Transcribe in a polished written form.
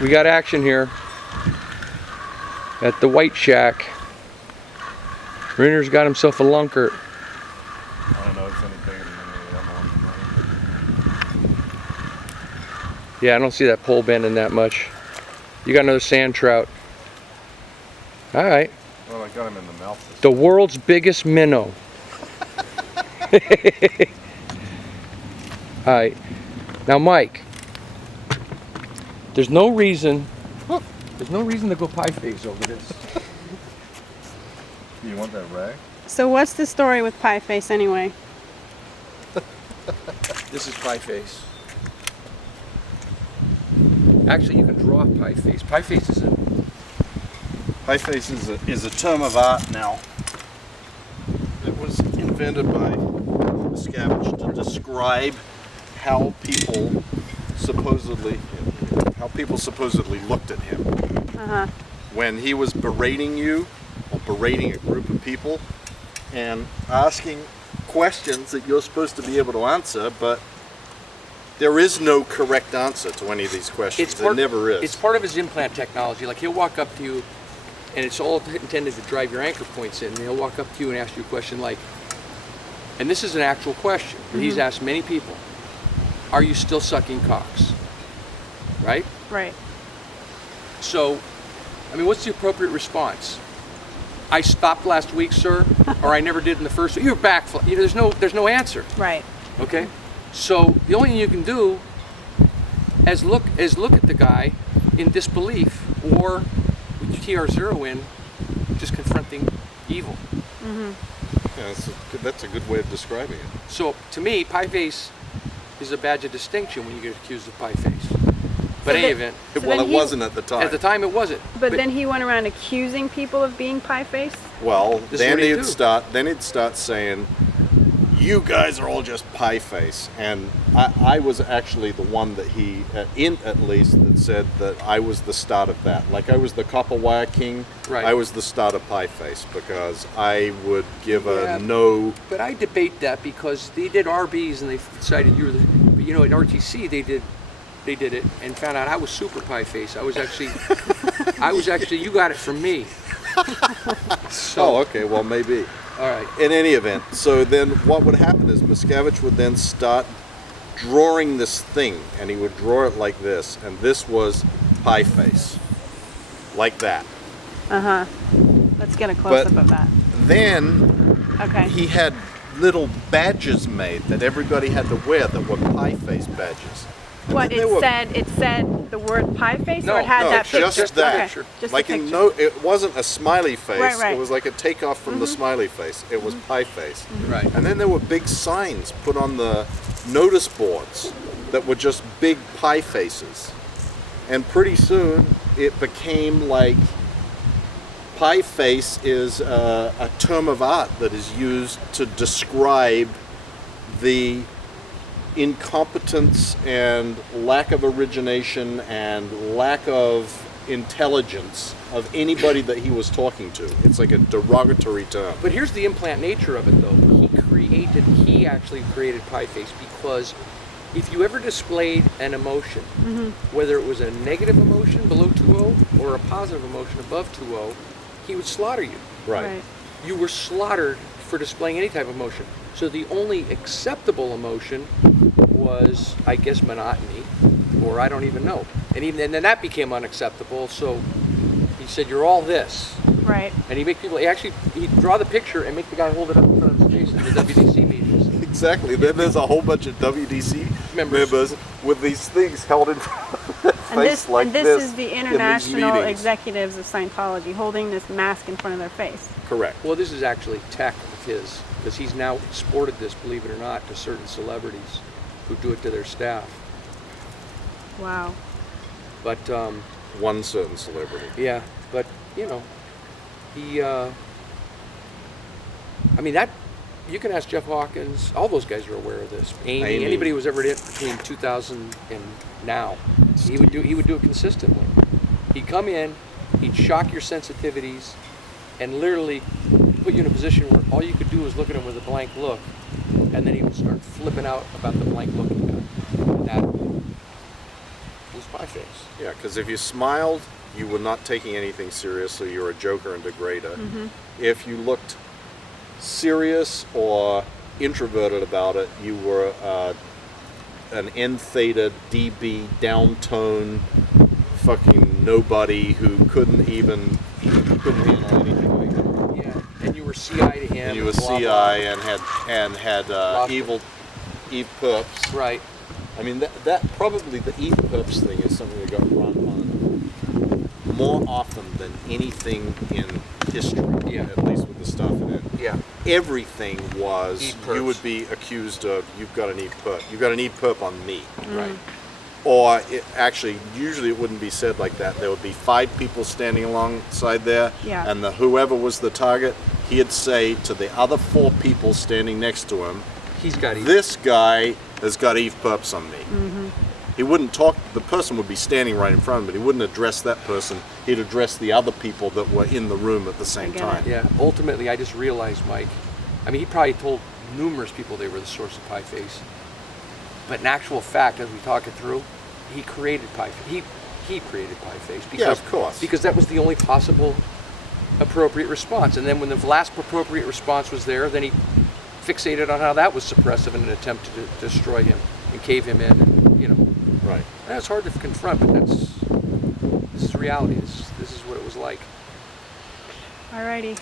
We got action here at the White Shack. Renner's got himself a lunker. I don't know if it's any bigger than any of the other ones. Yeah, I don't see that pole bending that much. You got another sand trout. All right. Well, I got him in the mouth. The world's biggest minnow. All right. Now, Mike, there's no reason to go pie face over this. You want that rag? So what's the story with pie face anyway? This is pie face. Actually, you can draw pie face. Pie face is a... Pie face is a term of art now. It was invented by Miscavige to describe how people supposedly looked at him. Uh-huh. When he was berating you, or berating a group of people, and asking questions that you're supposed to be able to answer, but there is no correct answer to any of these questions. There never is. It's part of his implant technology. Like, he'll walk up to you, and it's all intended to drive your anchor points in. And he'll walk up to you and ask you a question like, and this is an actual question that he's asked many people, are you still sucking cocks? Right? Right. So, I mean, what's the appropriate response? I stopped last week, sir, or I never did in the first week. You're back. You know, there's no answer. Right. Okay? So the only thing you can do is look at the guy in disbelief, or with TR0 in, just confronting evil. Yeah, that's a good way of describing it. So to me, pie face is a badge of distinction when you get accused of pie face. But in any event, Well, it wasn't at the time. at the time it wasn't. But then he went around accusing people of being pie face? Well, This is then what he'd he'd start saying, you guys are all just pie face. And I was actually the one that he, at least, that said that I was the start of that. Like, I was the copper wire king. Right. I was the start of pie face because I would give Yeah. a no. But I debate that because they did RBs and they decided you were the, but you know, at RTC they did it and found out I was super pie face. I was actually, you got it from me. So, Oh, okay, well, maybe. all right. In any event, so then what would happen is Miscavige would then start drawing this thing, and he would draw it like this, and this was pie face, like that. Uh-huh. Let's get a close-up of that. Then Okay. he had little badges made that everybody had to wear that were pie face badges. And What, then they it said the word pie face, No, or it had no, that picture? just that. Okay. Just like the in picture. it wasn't a smiley face. Right. It was like a takeoff from the smiley face. It was pie face. Right. And then there were big signs put on the notice boards that were just big pie faces. And pretty soon it became like pie face is a term of art that is used to describe the incompetence and lack of origination and lack of intelligence of anybody that he was talking to. It's like a derogatory term. But here's the implant nature of it, though. He actually created pie face because if you ever displayed an emotion, whether it was a negative emotion below 2.0 or a positive emotion above 2.0, he would slaughter you. Right. You were slaughtered for displaying any type of emotion. So the only acceptable emotion was, I guess, monotony, or I don't even know. And then that became unacceptable. So he said, "You're all this." Right. And he'd draw the picture and make the guy hold it up in front of his face in the WDC meetings. Exactly. Then there's a whole bunch of WDC members with these things held in front of their face like this. And this is the in these international meetings. executives of Scientology holding this mask in front of their face. Correct. Well, this is actually tech of his, because he's now exported this, believe it or not, to certain celebrities who do it to their staff. Wow. But One certain celebrity. yeah, but you know, he. I mean, that you can ask Jeff Hawkins. All those guys are aware of this. Amy. Anybody who was ever in it between 2000 and now, he would do it consistently. He'd come in, he'd shock your sensitivities, and literally put you in a position where all you could do was look at him with a blank look, and then he would start flipping out about the blank look he got. And that was pie face. Yeah, because if you smiled, you were not taking anything seriously. You were a joker and degrader. If you looked serious or introverted about it, you were an N theta DB downtone fucking nobody who couldn't handle anything like it. Yeah, and you were CI to him. And you were blah, CI blah. and had evil Eve perps. Right. I mean, that probably the Eve perps thing is something that got run on more often than anything in history. Yeah. At least with the stuff in it. Yeah. Everything was Eve perps. you would be accused of you've got an Eve perp. You've got an Eve perp on me. Right. Or usually it wouldn't be said like that. There would be 5 people standing alongside there, Yeah. and whoever was the target, he'd say to the other 4 people standing next to him, He's got Eve. this guy has got Eve perps on me. He wouldn't talk, the person would be standing right in front of him, but he wouldn't address that person. He'd address the other people that were in the room at the same get time. it. Yeah. Ultimately, I just realized, Mike. I mean, he probably told numerous people they were the source of pie face. But in actual fact, as we talk it through, he created pie face. He created pie face because, Yeah, of course. because that was the only possible appropriate response. And then when the last appropriate response was there, then he fixated on how that was suppressive in an attempt to destroy him and cave him in. And, you know, Right. that's hard to confront, but this is reality. This is what it was like. Alrighty.